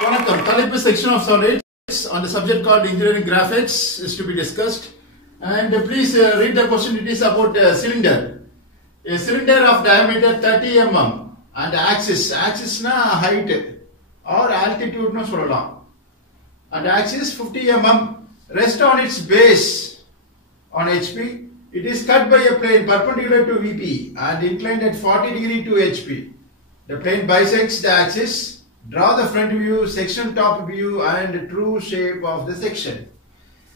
Vanakkam. Talaipu section of solids on the subject called engineering graphics is to be discussed. And please read the question. It is about a cylinder. A cylinder of diameter 30 mm and axis na height or altitude na sollalam. And axis 50 mm rest on its base on HP. It is cut by a plane perpendicular to VP and inclined at 40 degree to HP. The plane bisects the axis. Draw the front view, section top view and true shape of the section.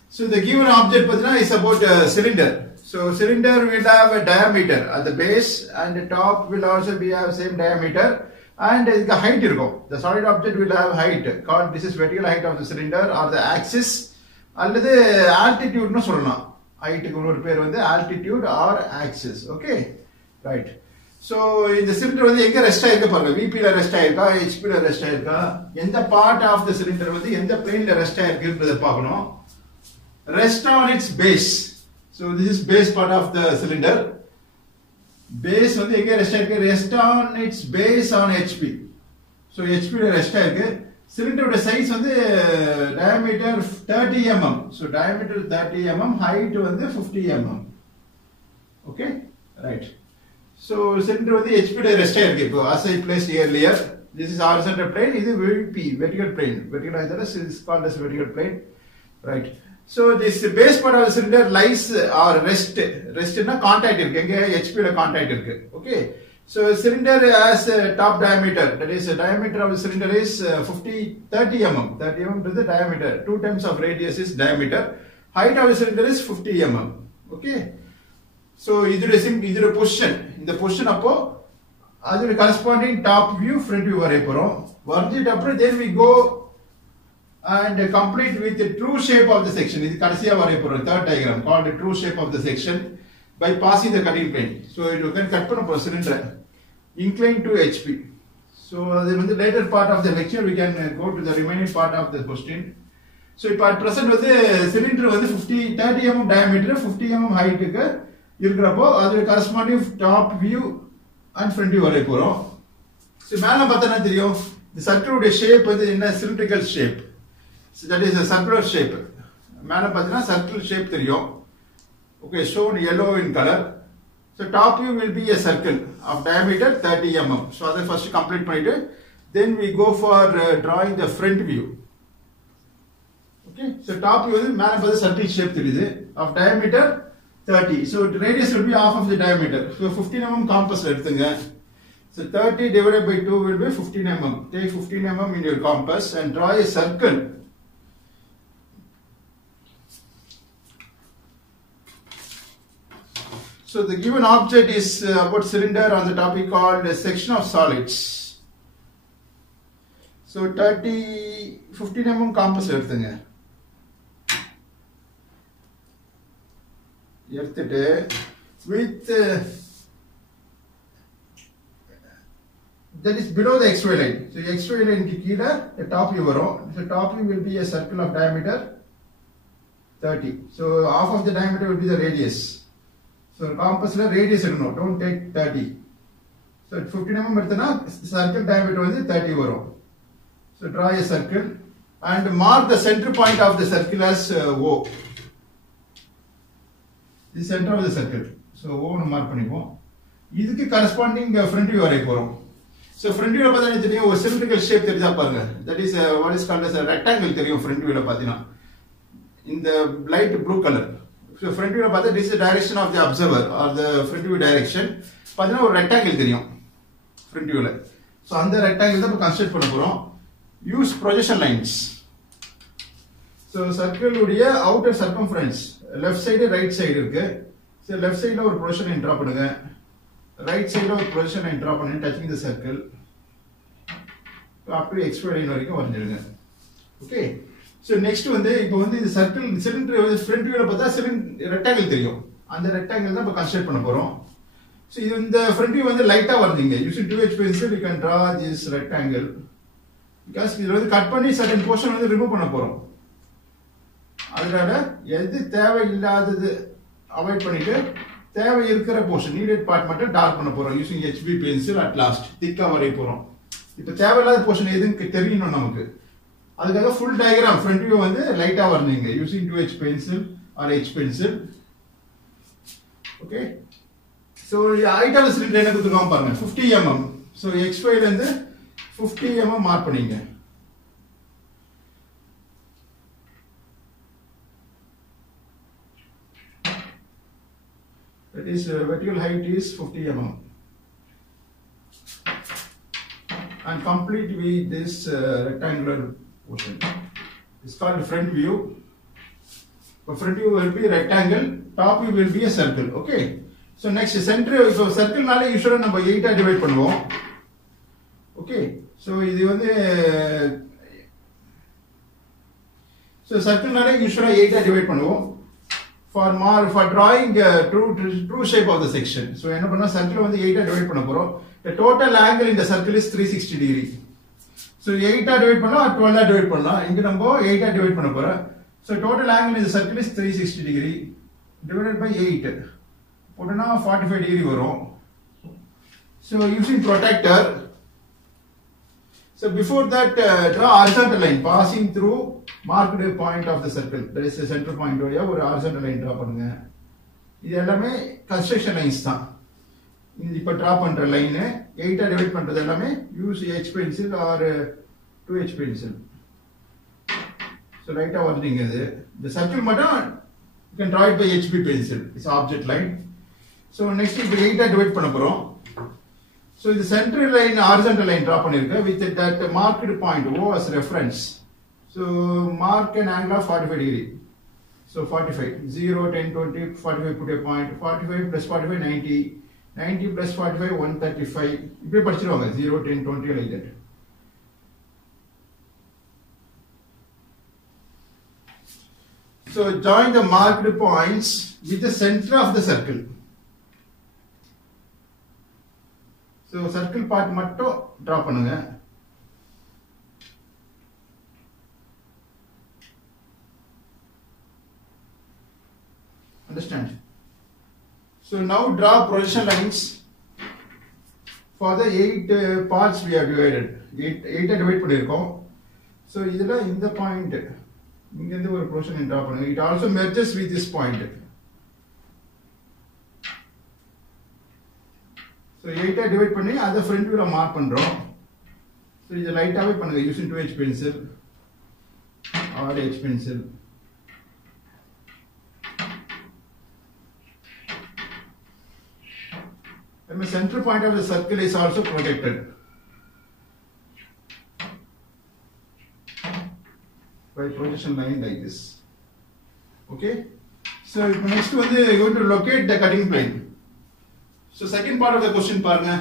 So the given object is about a cylinder. So cylinder will have a diameter at the base and the top will also be have same diameter and the height the solid object will have height called this is vertical height of the cylinder or the axis and the altitude no solana height altitude or axis. Okay, right. So in the cylinder enga rest aayirukka paruga VP la rest aayirukka HP la rest aayirukka endha part of the cylinder endha plane la rest aayirukku endradha paakanum. Rest on its base. So this is base part of the cylinder. Base enga rest aayirukku rest on its base on HP. So HP la rest aayirukku. Cylinder size diameter 30 mm. So diameter 30 mm, height 50 mm. Okay, right. So cylinder HP rest aayirukku as I placed earlier. This is horizontal plane. This is VP, vertical plane. Vertical is called as vertical plane, right? So this base part of the cylinder lies or rest in a contact HP la contact irukku. Okay. So cylinder has a top diameter. That is the diameter of the cylinder is 30 mm. 30 mm is the diameter. 2 times of radius is diameter. Height of the cylinder is 50 mm. Okay. So this is a position. In the position that is corresponding top view, front view then we go and complete with the true shape of the section. This is the third diagram called the true shape of the section by passing the cutting plane. So you can cut a cylinder inclined to HP. So in the later part of the lecture we can go to the remaining part of the question. So at present the cylinder 30 mm diameter, 50 mm height. Corresponding top view and front view. So the circular shape is a cylindrical shape. So that is a circular shape. Circular shape. Okay, shown yellow in color. So top view will be a circle of diameter 30 mm. So that's first complete point. Then we go for drawing the front view. Okay, so top view is circle shape of diameter 30. So the radius will be half of the diameter. So 15 mm compass. So 30 divided by 2 will be 15 mm. Take 15 mm in your compass and draw a circle. So the given object is about cylinder on the topic called a section of solids. So 15 mm compass. With that is below the XY line. So XY line the top view the top view will be a circle of diameter 30. So half of the diameter will be the radius. So compass radius don't take 30. So 15 mm circle diameter is 30 So draw a circle and mark the center point of the circle as O. The center of the circle. So O mark pannipom. Idukku corresponding front view So front view la cylindrical shape that is what is called as a rectangle front view la in the light blue color. So front view la this is the direction of the observer or the front view direction. Pathina rectangle front view la. So on the rectangle da construct panna porom. Use projection lines. So circle udiya outer circumference left side right side irukku. So left side la or projection line draw பண்ணுங்க. Right side la or projection line draw பண்ணி touching the circle. Up to XY line வரைக்கும் வரைஞ்சிருங்க. Okay. So next இப்போ இந்த circle cylinder front view ல பார்த்தா cylinder rectangle தெரியும். அந்த rectangle தான் இப்ப கன்ஸ்ட்ரக்ட் பண்ண போறோம். So இது இந்த front view லைட்டா வரைஞ்சீங்க. Using 2H pencil you can draw this rectangle. Because இதுல கட் பண்ணி certain portion remove பண்ண போறோம். அதனால எது தேவையில்லாதது அவாய்ட் பண்ணிட்டு தேவை இருக்கிற போர்ஷன் நீடட் பார்ட் மட்டும் டார்க் பண்ண போறோம் using HB pencil at last திக்கா வரைய போறோம் இப்போ தேவையில்லாத போர்ஷன் எதுன்னு தெரியணும் நமக்கு அதுக்காக full diagram front view வந்து லைட்டா வரணுங்க using 2H pencil or H pencil. Okay, so height of the cylinder என்ன கொடுத்திருக்காங்க பாருங்க 50 mm. so x5 ல இருந்து 50 mm மார்க் பண்ணீங்க. That is vertical height is 50 mm. And complete with this rectangular portion. It's called front view. The front view will be rectangle, top view will be a circle. Okay. So next center, so circle nale usually நம்ம 8 ஆ divide பண்ணுவோம். Okay. So இது வந்து so circle nale usually 8 ஆ divide பண்ணுவோம். For drawing true shape of the section. So என்ன பண்ணா circle வந்து 8 ஆ divide பண்ண போறோம். The total angle in the circle is 360 degree. So 8 ah divide பண்ணா 12 ஆ divide பண்ணலாம். இங்க நம்ம 8 ஆ divide பண்ண போறோம். So total angle in the circle is 360 degree divided by 8. போட்டனா 45 degree வரும். So using protractor. So before that draw horizontal line passing through marked point of the circle. That is the center point வழியா ஒரு horizontal line draw பண்ணுங்க. இது எல்லாமே construction lines தான். இப்ப draw பண்ற லைன் 8 ஆ டிவைட் பண்றது எல்லாமே use H pencil or 2H pencil. So ரைட்டா வந்துங்க இது. இந்த சர்க்கிள் மட்டும் you can draw it by HB pencil. It's object line. So next இப்ப 8 ஆ டிவைட் பண்ண போறோம். So the central line horizontal line draw பண்ணிருக்கேன் with that marked point O as reference. So mark an angle of 45 degree. So 45 0 10 20 45 put a point 45 plus 45 90 90 plus 45 135 இப்படி படிச்சிருவாங்க 0 10 20 like that. So join the marked points with the center of the circle. So circle part மட்டும் draw பண்ணுங்க. Understand? So now draw projection lines for the 8 parts we have divided. 8 divide பண்ணிருக்கோம். So இதுல இந்த point இங்க இருந்து ஒரு projection draw பண்ணுங்க. It also merges with this point. So 8 ah divide பண்ணி அத front view ல மார்க் பண்றோம். So இத லைட்டாவே பண்ணுங்க using 2H pencil or H pencil. And the center point of the circle is also protected by projection line like this. Okay. So next one we are going to locate the cutting plane. So second part of the question பாருங்க.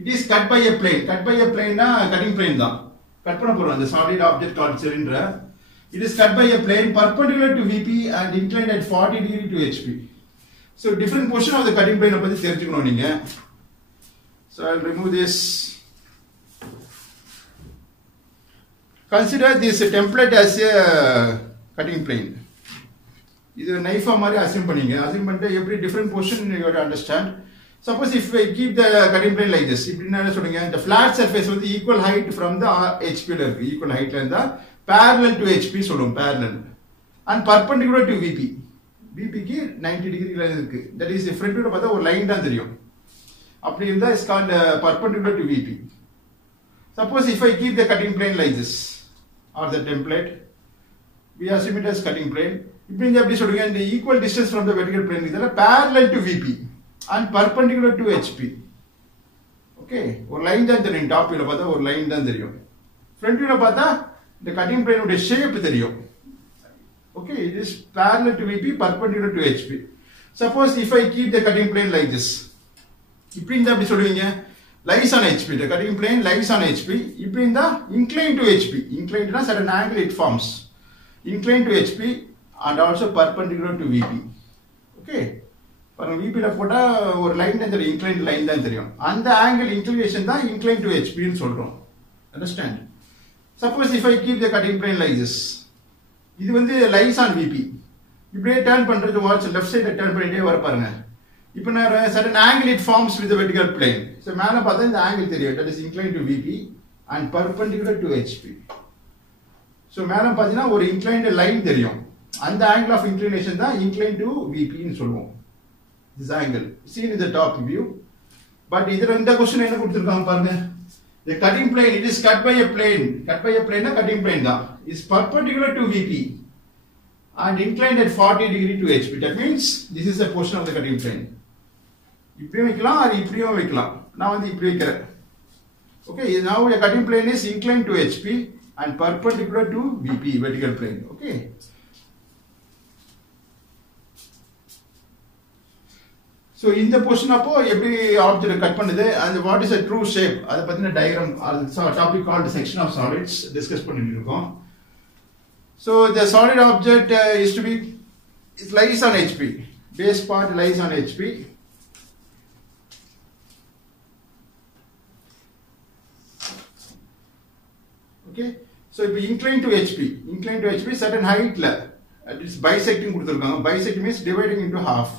It is cut by a plane. Cut by a plane na cutting plane தான். Cut பண்ண போறோம் அந்த solid object called cylinder. It is cut by a plane perpendicular to VP and inclined at 40 degree to HP. So different portion of the cutting plane பத்தி தெரிஞ்சுக்கணும் நீங்க. So I'll remove this. Consider this template as a cutting plane. இது நைஃபா மாதிரி assume பண்ணீங்க. Assume பண்ணிட்டு எப்படி different portion you have to understand. Suppose if we keep the cutting plane like this, இப்படி என்ன சொல்றீங்க? The flat surface வந்து equal height from the HP ல இருக்கு. Equal height ல இருந்தா parallel to HP சொல்லுவோம் parallel and perpendicular to VP. VP க்கு 90 டிகிரில இருக்கு. That is front view பார்த்தா ஒரு லைன் தான் தெரியும். அப்படி இருந்தா is called perpendicular to VP. Suppose if I keep the cutting plane like this or the template, we assume it as cutting plane. இப்போ இங்க எப்படி சொல்றீங்க? The equal distance from the vertical plane இதெல்லாம் parallel to VP and perpendicular to HP. Okay, ஒரு line தான் தெரியும். Top வியூல பார்த்தா ஒரு லைன் தான் தெரியும். ஃப்ரண்ட் வியூல பார்த்தா இந்த கட்டிங் பிளேன் உடைய ஷேப் தெரியும். Okay, it is parallel to VP, perpendicular to HP. Suppose if I keep the cutting plane like this, இப்படி இருந்தா எப்படி சொல்லுவீங்க? Lies on HP. The cutting plane lies on HP. இப்படி இருந்தா inclined to HP. Inclined னா certain angle it forms. Inclined to HP and also perpendicular to VP. Okay. பாருங்க VP ல போட்டா ஒரு லைன் தான் தெரியும். inclined லைன் தான் தெரியும். அந்த angle inclination தான் inclined to HP ன்னு சொல்றோம். Understand? Suppose if I keep the cutting plane like this, இது வந்து lies on VP. இப்படியே டர்ன் பண்றது towards left side டர்ன் பண்ணிட்டே வர பாருங்க. இப்போ நான் certain angle it forms with the vertical plane. So மேல பார்த்தா இந்த angle தெரியும். That is inclined to VP and perpendicular to HP. So மேல பாத்தீங்கன்னா ஒரு inclined line தெரியும். அந்த angle of inclination தான் inclined to VP ன்னு சொல்லுவோம். This angle seen in the top view. But இதுல இந்த question என்ன கொடுத்திருக்காங்க பாருங்க. The cutting plane, it is cut by a plane. Cut by a plane na cutting plane da is perpendicular to VP and inclined at 40 degree to HP. That means this is a portion of the cutting plane. இப்படியும் வைக்கலாம் or இப்படியும் வைக்கலாம். நான் வந்து இப்படி வைக்கிறேன். Okay, now the cutting plane is inclined to HP and perpendicular to VP, vertical plane. Okay. So in the portion appo every object cut பண்ணுது and what is a true shape அத பத்தின diagram topic called section of solids discuss பண்ணிட்டு இருக்கோம். So the solid object is to be, it lies on HP, base part lies on HP. Okay, so if inclined to HP certain height la it is bisecting கொடுத்திருக்காங்க. Bisect means dividing into half.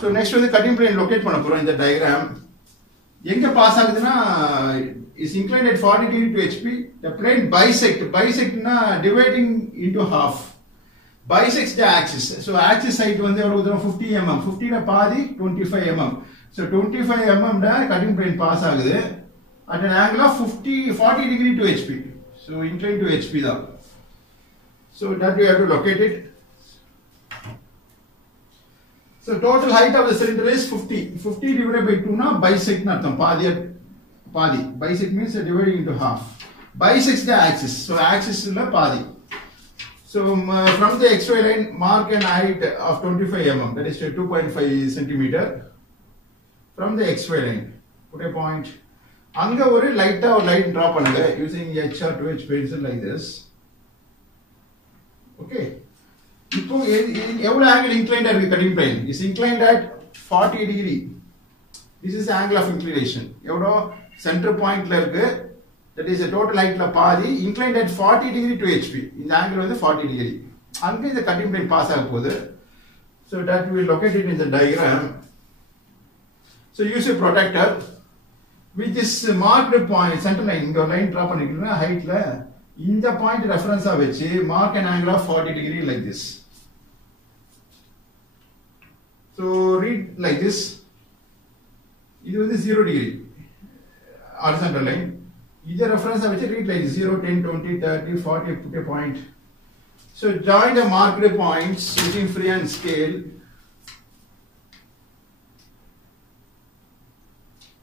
So next வந்து cutting plane locate பண்ண போறோம். இந்த diagram எங்க pass ஆகுதுன்னா is inclined at 40 degree to HP. The plane bisect னா dividing into half, bisects the axis. So axis height வந்து எவ்வளவு தூரம் 50 mm, 50 ல பாதி 25 mm. So 25 mm ல cutting plane பாஸ் ஆகுது at an angle of 40 degree to HP. So inclined to HP தான். So that we have to locate it. So total height of the cylinder is 50. 50 divided by 2 na bisect na artham, padi. Bisect means dividing into half. Bisects the axis. So axis is padi. So from the XY line mark an height of 25 mm, that is 2.5 centimeter. From the XY line put a point. Anga oru light or line draw பண்ணுங்க using H or 2H pencil like this. Okay. இப்போ எவ்வளவு angle inclined இருக்கு cutting plane is inclined at 40 degree. This is the angle of inclination. எவ்வளோ center pointல இருக்கு, that is the total height ல பாதி, inclined at 40 degree to HP. இந்த angle வந்து 40 degree. அங்க இந்த cutting plane pass ஆக போகுது. So that we will locate it in the diagram. So use a protractor with this marked point, center line, இங்க line draw பண்ணிருக்கீங்கன்னா heightல இந்த point reference ஆ வச்சு mark an angle of 40 degree like this. So read like this. இது வந்து 0 degree horizontal line. இத reference ஆ வச்சு read like 0, 10, 20, 30, 40 put a point. So join the marked points using freehand scale.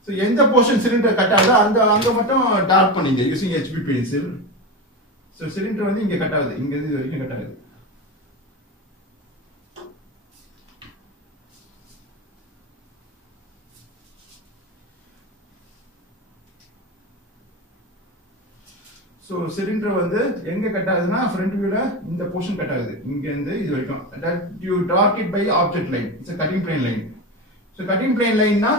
So எந்த portion cylinder cut ஆகுதோ அங்க மட்டும் dark பண்ணீங்க using HB pencil. So cylinder வந்து இங்க கட் ஆகுது, இங்க இருந்து இது வரைக்கும் கட் ஆகுது. So cylinder வந்து எங்க கட் ஆகுதுன்னா front viewல இந்த portion கட் ஆகுது, இங்க இருந்து இது வரைக்கும். That you dark it by object line. It's a cutting plane line. So cutting plane line na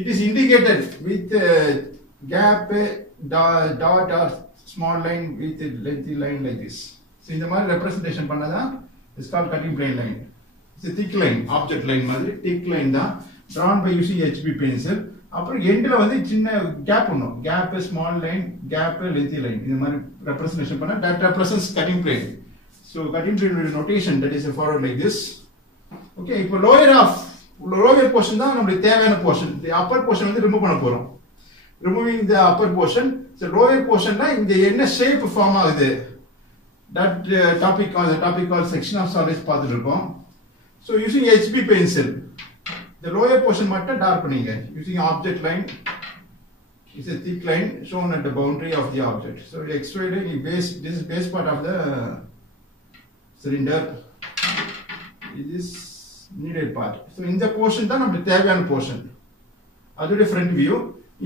it is indicated with gap, dot or small line with lengthy line like this. So இந்த மாதிரி representation பண்ணாதான் is called cutting plane line. It's a thick line, object line மாதிரி thick line தான் drawn by using HB pencil. அப்புறம் எண்ட்ல வந்து சின்ன gap ஒண்ணும், gap small line, gap lengthy line, இந்த மாதிரி ரெப்ரசன்டேஷன் பண்ணா that represents cutting plane. So cutting plane with notation that is forward like this. Okay, இப்போ lower portion தான் நமக்கு தேவையான portion. The upper portion வந்து ரிமூவ் பண்ண போறோம். Removing the upper portion, so lower portionல இந்த என்ன shape form ஆகுது, that topic called section of solids பார்த்துட்டு இருக்கோம். So using HB pencil the lower portion மட்டும் டார்க் பண்ணீங்க using object line. It's a thick line shown at the boundary of the object. So the XY line this is base part of the cylinder. It is needed part. So in the portion தான் நமக்கு தேவையான portion. அதோட front view.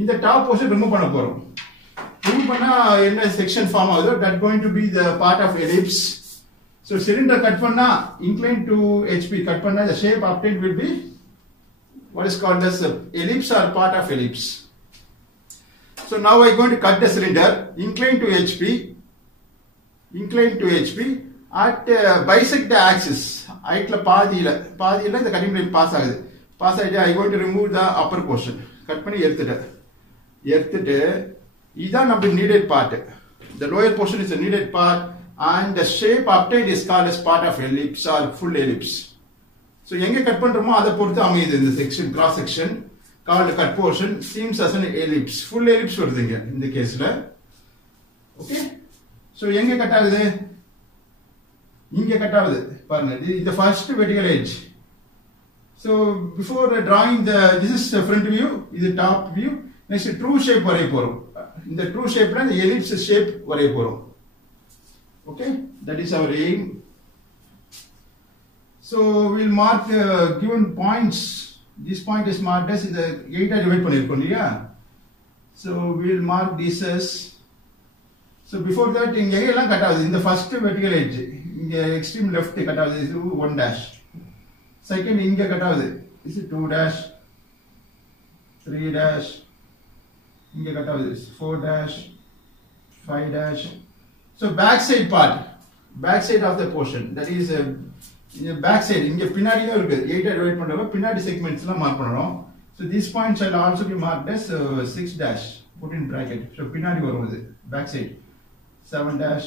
இந்த top portion remove பண்ண போறோம். Remove பண்ணா என்ன section form ஆகுதோ that going to be the part of ellipse. So cylinder cut பண்ணா inclined to HP cut பண்ணா the shape obtained will be what is called as ellipse or part of ellipse. So now I am going to cut the cylinder inclined to HP at bisect the axis. Height la பாதியில இந்த cutting plane pass ஆகுது. pass ஆயிட்டு I going to remove the upper portion. Cut பண்ணி எடுத்துட்டு இதான் நம்ம needed part. The lower portion is the needed part and the shape obtained is called as part of ellipse or full ellipse. So எங்க cut பண்றோமோ அதை பொறுத்து அமையுது இந்த section, cross section called cut portion seems as an ellipse. Full ellipse வருதுங்க இந்த கேஸ்ல. Okay? So எங்க கட் ஆகுது? இங்க கட் ஆகுது பாருங்க. The first vertical edge. So before drawing this is the front view, this is top view. Next true shape வரைய போறோம். இந்த true shape ல இந்த ellipse shape வரைய போறோம். Okay, that is our aim. So we'll mark given points. This point is marked as the 8 divide பண்ணிருக்கோம் இல்லையா? So we'll mark this as. So before that இங்க எல்லாம் கட் ஆகுது. இந்த first vertical edge இங்க extreme left cut ஆகுது. இது 1 dash. Second இங்க கட் ஆகுது. This is 2 dash, 3 dash. இங்க கட் ஆகுது 4 dash, 5 dash. So back side part, back side of the portion, that is back side இங்க பின்னாடி தான் இருக்கு. 8 டிவைட் பண்றப்ப பின்னாடி செக்மெண்ட்ஸ்லாம் மார்க் பண்ணனும். So this point shall also be marked as 6 dash, put in bracket. So பின்னாடி வரும் இது back side 7 dash,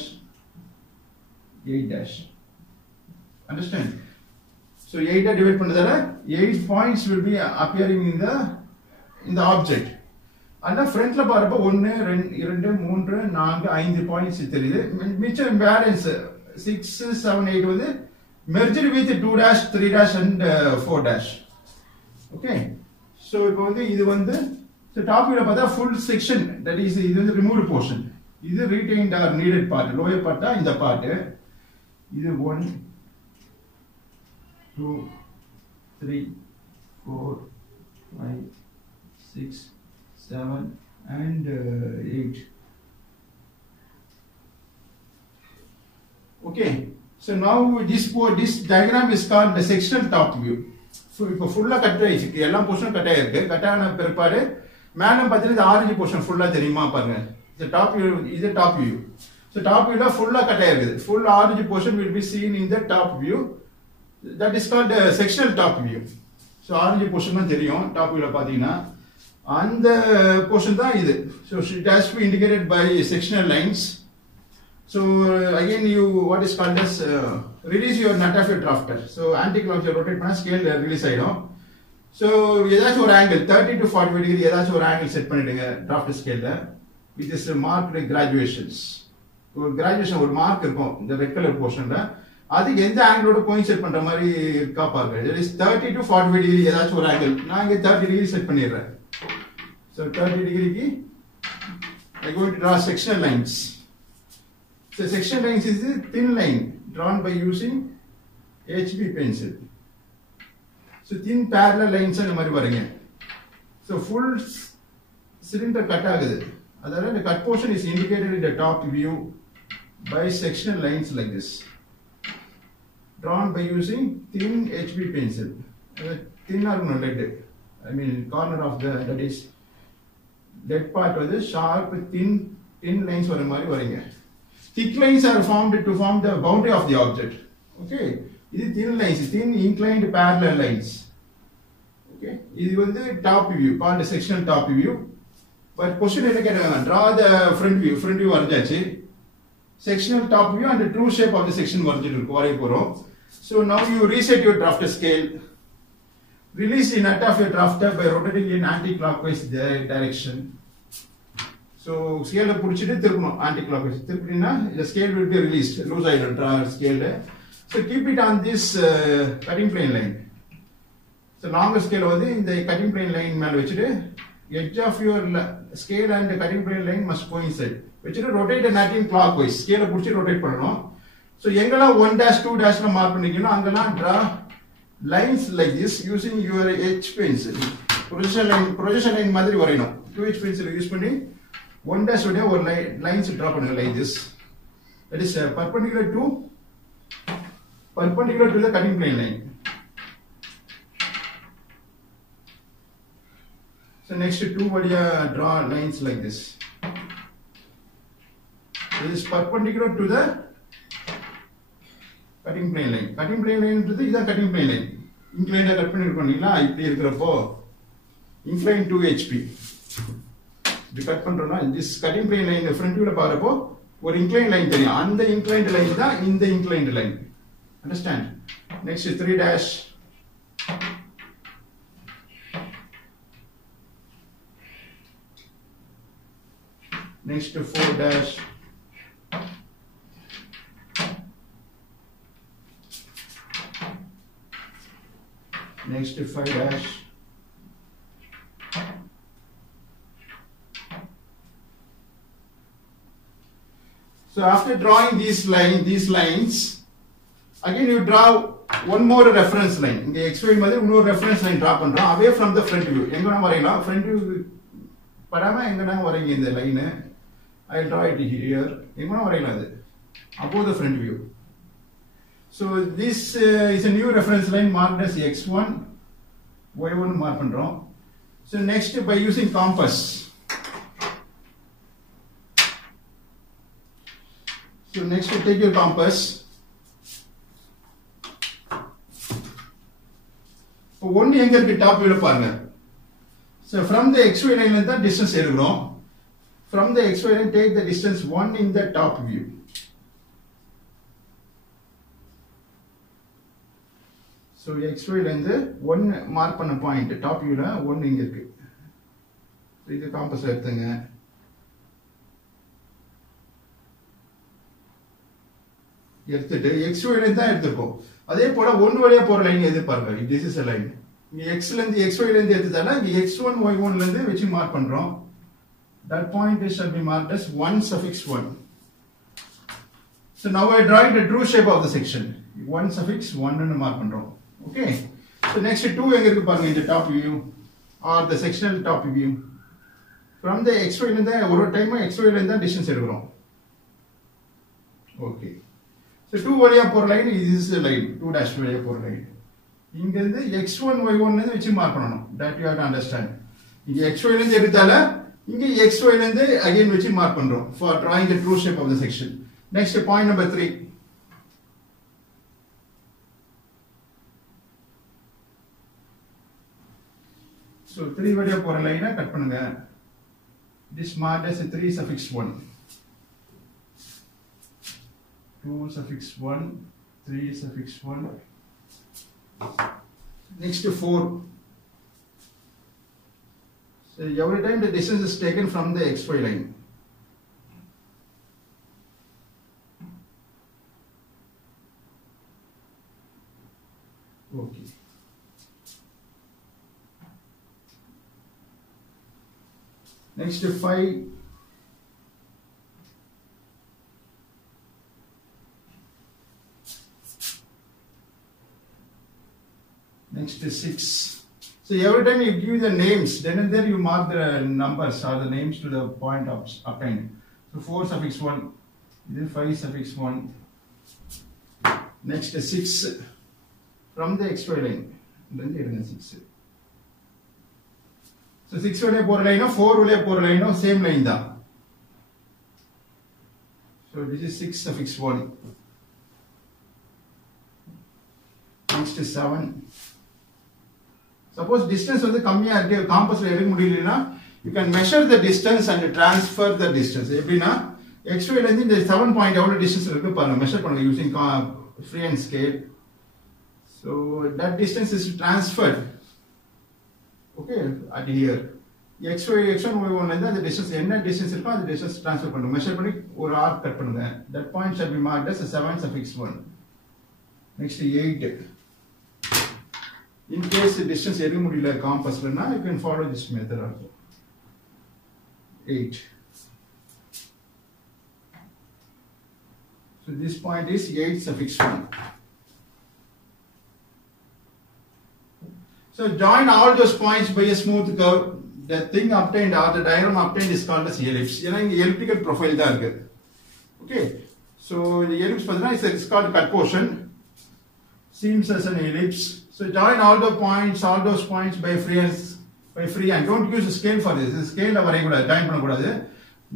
8 dash. Understand? So 8 divide பண்றதால 8 points will be appearing in the object. அந்த ஃப்ரண்ட்ல பாருப்ப 1 2 3 4 5 பாயிண்ட்ஸ் தெரியுது. மிச்சம் பேலன்ஸ் 6 7 8 வந்து merged with 2 dash 3 dash and 4 dash. Okay, so இப்போ வந்து இது வந்து so top view பார்த்தா full section, that is இது வந்து removed portion. இது retained or needed part, lower part தான் இந்த part. இது 1 2 3 4 5 6 7 and 8. Okay, so now this diagram is called the sectional top view. So இப்போ ஃபுல்லா கட் ஆயிடுச்சு, எல்லா போர்ஷனும் கட் ஆயிருக்கு. கட் ஆன பிற்பாடு மேல பார்த்தீங்கன்னா இந்த ஆரஞ்சு போர்ஷன் ஃபுல்லா தெரியுமா பாருங்க. The top view is the top view. So top viewல ஃபுல்லா கட் ஆயிருக்கு. Full orange portion will be seen in the top view. That is called the sectional top view. So orange portion தான் தெரியும் top viewல பாத்தீங்கன்னா. அந்த portion தான் இது. So it has to be indicated by sectional lines. So again you what is called as release your nut of your drafter. So anti-clockwise rotate பண்ணா scale release ஆயிடும். So ஏதாச்சும் ஒரு angle 30 to 45 degree ஏதாச்சும் ஒரு angle set பண்ணிடுங்க drafter scale-ல with this marked graduations. ஒரு graduation ஒரு mark இருக்கும் இந்த red color portion-ல. அதுக்கு எந்த ஆங்கிளோட கோயின்சைட் பண்ற மாதிரி இருக்கா பாருங்க. It is 30 to 45 degree ஏதாச்சும் ஒரு angle. நான் இங்க 30 degree செட் பண்ணிடுறேன். So 30 degree ki I going to draw sectional lines. So sectional lines is a thin line drawn by using HB pencil. So thin parallel lines அந்த மாதிரி வருங்க. So full cylinder cut ஆகுது. அதாவது the cut portion is indicated in the top view by sectional lines like this, drawn by using thin HB pencil. Thin or no lead, I mean corner of the that is that part வந்து sharp thin lines வர மாதிரி வருங்க. Thick lines are formed to form the boundary of the object. Okay, இது thin lines, thin inclined parallel lines. Okay, இது வந்து top view called the sectional top view. But question என்ன கேட்டாங்க, draw the front view வரைஞ்சாச்சு. Sectional top view and the true shape of the section வரைய போறோம். So now you reset your drafter scale. Release the nut of your drafter by rotating in anti-clockwise direction. So scale புடிச்சிட்டு திருப்பணும் anti-clockwise. திருப்பினா the scale will be released. Loose ஆயிடும் drawer scale. So keep it on this cutting plane line. So longer scale வந்து இந்த cutting plane line மேல வச்சிட்டு edge of your scale and the cutting plane line must coincide. வச்சிட்டு rotate the nut in clockwise. Scale புடிச்சி rotate பண்ணனும். So எங்கெல்லாம் 1 dash 2 dash ல mark பண்ணிக்கணும் அங்கெல்லாம் draw lines like this using your H pencil. Projection line மாதிரி வரையணும். 2H pencil use பண்ணி 1 dash உடைய ஒரு lines draw பண்ணுங்க like this. That is perpendicular to the cutting plane line. So next 2 வழியா draw lines like this. This is perpendicular to the cutting plane line. Cutting plane line is the cutting plane line. inclined cut பண்ணிருக்கோம் இல்ல இப்படி இருக்குறப்போ inclined 2 HP இது cut பண்றோம்னா this cutting plane line front view ல பாக்குறப்போ ஒரு inclined line தெரியும் அந்த inclined line தான் இந்த inclined line understand next 3 dash next 4 dash next 5 dash so after drawing these lines again you draw one more reference line inge xy madhiri இன்னொரு reference line draw பண்றோம் away from the front view எங்கனா வரையலாம் front view படாம எங்கனா வரைங்க இந்த line I will draw it here எங்கனா வரையலாம் அது above the front view so this is a new reference line marked as x1 y1 mark பண்றோம் so next by using compass so next you take your compass இப்போ 1 எங்க இருக்கு top வியூல பாருங்க so from the xy line ல தான் distance எடுக்கிறோம் from the xy line take the distance 1 in the top view so xy ல இருந்து 1 மார்க் பண்ண பாயிண்ட் டாப் வியூல 1 இங்க இருக்கு இது காம்பஸ் எடுத்துங்க எடுத்துட்டு xy லைன் தான் எடுத்துக்கோ அதே போல 1 வழியா போற லைன் எது பாருங்க this is a line இங்க x ல இருந்து xy ல இருந்து எடுத்ததால இங்க x1 y1 ல இருந்து வெச்சு மார்க் பண்றோம் that point is shall be marked as 1 suffix 1 so now I draw the true shape of the section 1 suffix 1 ன்னு மார்க் பண்றோம் okay so next 2 எங்க இருக்கு பாருங்க இந்த top view or the sectional top view from the xy ல இருந்து ஒரு time xy ல இருந்து distance எடுக்கிறோம் okay so 2 வழியா போற line this is the line 2 dash வழியா போற லைன் இங்க இருந்து x1 y1 ல இருந்து வெச்சு மார்க் பண்ணனும் that you have to understand இங்க xy ல இருந்து எடுத்தால இங்க xy ல இருந்து again வெச்சு மார்க் பண்றோம் for drawing the true shape of the section next point number 3 so 3 வழியா போற லைனை கட் பண்ணுங்க this marked as 3 suffix 1 2 suffix 1 3 suffix 1 next 4 so every time the distance is taken from the xy line okay next 5 next 6 so every time you give the names then and there you mark the numbers or the names to the point of obtained so 4 suffix 1 then 5 suffix 1 next 6 from the xy line then there is 6 so 6 வழியா போற லைனோ 4 வழியா போற லைனோ same line தான் so this is 6 suffix 1 next 7 suppose distance வந்து கம்மியா இருக்கு காம்பஸ்ல எடுக்க முடியலனா you can measure the distance and transfer the distance எப்படினா xy ல இருந்து இந்த 7 பாயிண்ட் எவ்வளவு டிஸ்டன்ஸ் இருக்கு பாருங்க மெஷர் பண்ணுங்க using free hand scale so that distance is transferred okay at here xy x1 y1 ல இருந்து அந்த distance என்ன distance இருக்கோ அந்த distance transfer பண்ணுங்க மெஷர் பண்ணி ஒரு arc கட் பண்ணுங்க that point shall be marked as 7 suffix 1 next 8 in case the distance எடுக்க முடியல காம்பஸ்லனா you can follow this method also 8 so this point is 8 suffix 1 so join all those points by a smooth curve the thing obtained or the diagram obtained is called as ellipse ஏனா இங்க elliptical profile தான் இருக்கு okay so the ellipse பார்த்தா is called cut portion seems as an ellipse so join all those points by free hand don't use a scale for this scale la வரைய கூடாது join பண்ண கூடாது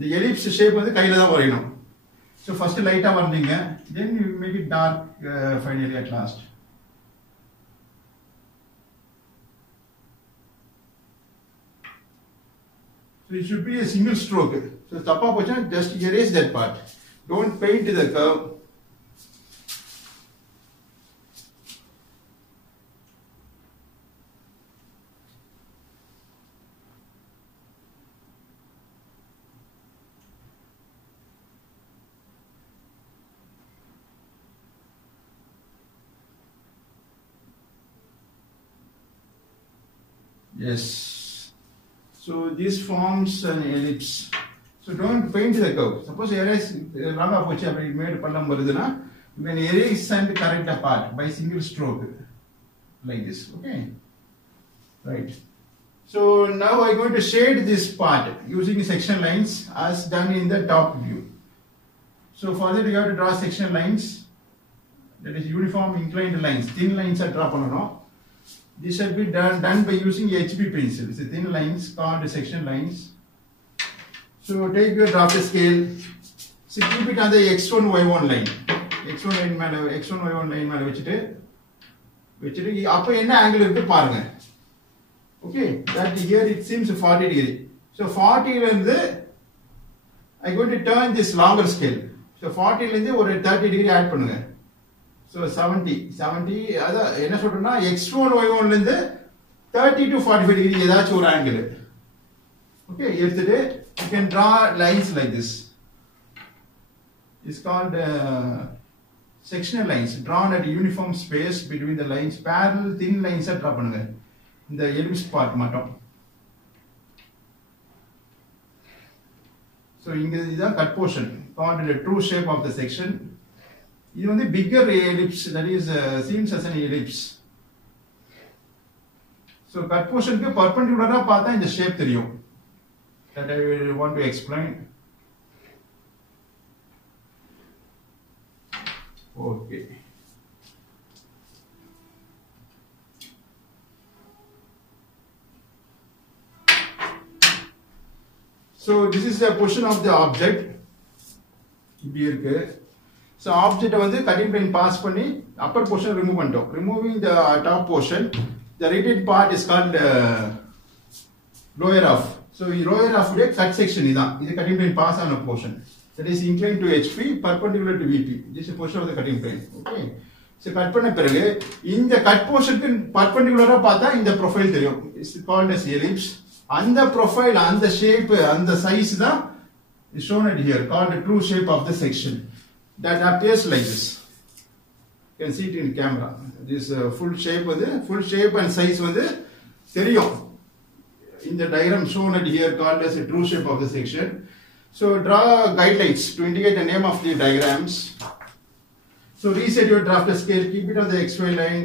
the ellipse shape வந்து கையில தான் வரையணும் so first light ah வரையீங்க then you make it dark finally at last So it should be a single stroke. So tapa pocha, just erase that part. Don't paint the curve. Yes. So this forms an ellipse. So don't paint the curve. Suppose erase ranga pocha made pallam varuduna, you can erase and correct the part by single stroke like this. Okay. Right. So now I'm going to shade this part using section lines as done in the top view. So for that you have to draw section lines, that is uniform inclined lines. Thin lines are draw panano. This should be done by using HB pencil. It's a thin lines called section lines. So take your drafter scale. So keep it on the x1 y1 line. x1 line மேல x1 y1 line மேல வச்சிட்டு அப்ப என்ன angle இருக்கு பாருங்க. Okay, that here it seems 40 degree. So 40 ல இருந்து I going to turn this longer scale. So 40 ல இருந்து ஒரு 30 degree add பண்ணுங்க. So 70 அத என்ன சொல்றேன்னா x1 y1 ல இருந்து 30 to 45 degree ஏதாச்சும் ஒரு angle. Okay, எடுத்துட்டு you can draw lines like this. It's called sectional lines drawn at uniform space between the lines. Parallel thin lines draw பண்ணுங்க. இந்த ellipse part மட்டும். So இங்க இதுதான் cut portion called the true shape of the section. இது வந்து bigger ellipse, that is seems as an ellipse. So cut portion க்கு perpendicular பார்த்தா இந்த shape தெரியும். That I will want to explain. Okay. So this is the position of the object. இப்படி இருக்கு. So object வந்து cutting plane pass பண்ணி upper portion remove பண்ணிட்டோம். Removing the top portion, the retained part is called lower half. So lower half உடைய cut section இதான். இது cutting plane pass ஆன portion. That is inclined to HP, perpendicular to VP. This is portion of the cutting plane. Okay. So cut பண்ண பிறகு இந்த cut portion க்கு perpendicular பார்த்தா இந்த profile தெரியும். It's called as ellipse. And the profile, and the shape, and the size is shown at here, called the true shape of the section. That appears like this. You can see it in camera. This full shape and size தெரியும். In the diagram shown at here, called as a true shape of the section. So draw guidelines to indicate the name of the diagrams. So reset your drafter scale, keep it on the XY line.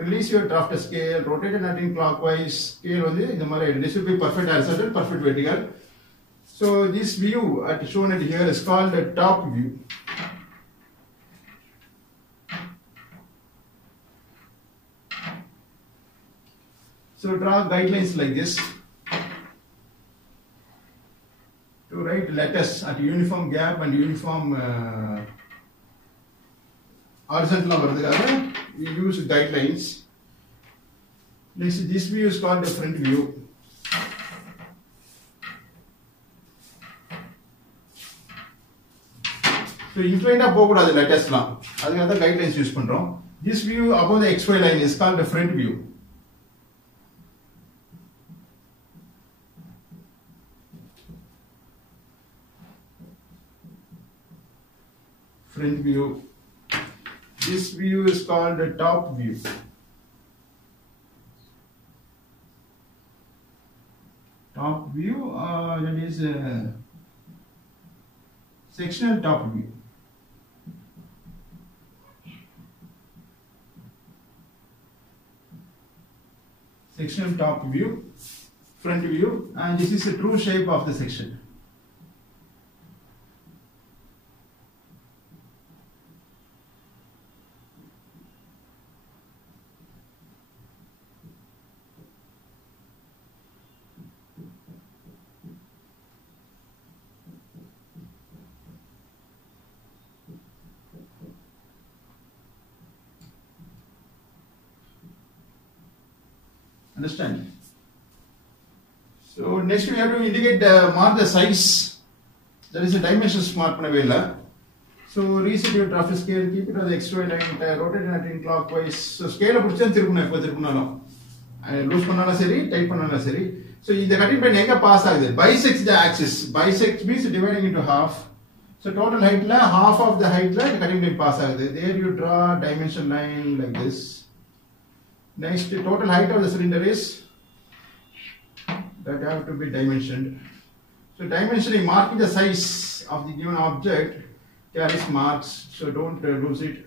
Release your drafter scale, rotate it anti-clockwise. Scale in the மாதிரி this will be perfect horizontal, perfect vertical. So this view shown at here is called the top view. So draw guidelines like this to write letters at uniform gap and uniform horizontal வரதுக்காக we use guidelines. Next, this view is called the front view. So inclined போக கூடாது letters-லாம். அதுக்காக தான் guidelines use பண்றோம். This view above the XY line is called the front view. Front view. This view is called the top view. Top view, that is sectional top view. Sectional top view, front view, and this is the true shape of the section. Understand? So next we have to indicate mark the size. That is the dimensions mark panavilla. So reset your traffic scale, keep it on the XY line, rotate it in clockwise. So scale up lose panana seri, tight panana seri. So in the cutting point enga pass agudhu, bisects the axis. Bisect means dividing into half. So total height la half of the height la the cutting point pass agudhu. There you draw dimension line like this. Next, the total height of the cylinder is that have to be dimensioned. So dimensioning, marking the size of the given object carries marks, so don't lose it.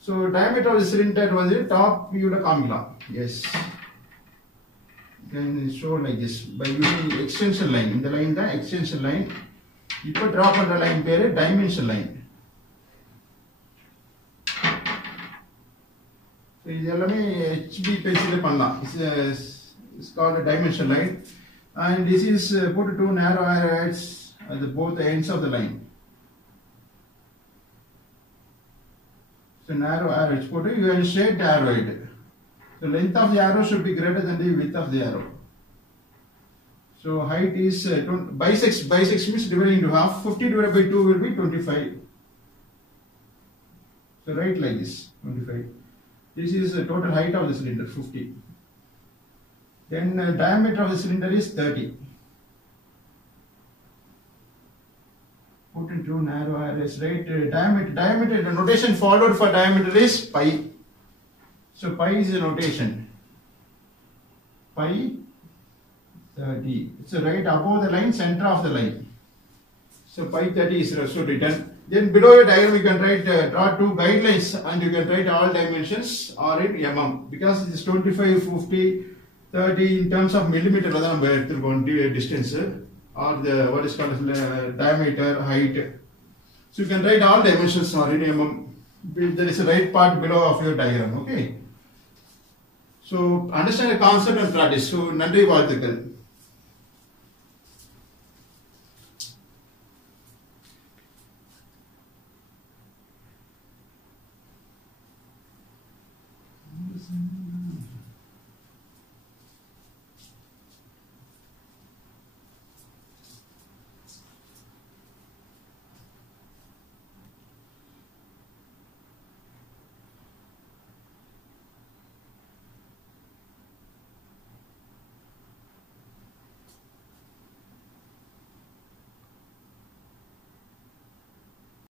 So diameter of the cylinder was the top view la kamila. Yes. You can show like this by using extension line. In the line the extension line. You put drop on the line pair dimension line. So this is HB pencil. It's called a dimension line, and this is put two narrow arrows at both ends of the line. So narrow arrows put you have straight arrow. The length of the arrow should be greater than the width of the arrow. So height is bisects means divided into half. 50 divided by 2 will be 25. So write like this 25. This is the total height of the cylinder 50. Then diameter of the cylinder is 30. Put into narrow arrows, right? Diameter, the notation followed for diameter is pi. So pi is the notation. Pi 30. It's right above the line, center of the line. So pi 30 is also written. Then below your diagram you can write, draw two guidelines and you can write all dimensions or in mm. Because it is 25, 50, 30 in terms of millimeter distance or the what is called diameter, height. So you can write all dimensions or in mm. There is a right part below of your diagram. Okay. So understand the concept and practice. So Nandri Valthikal.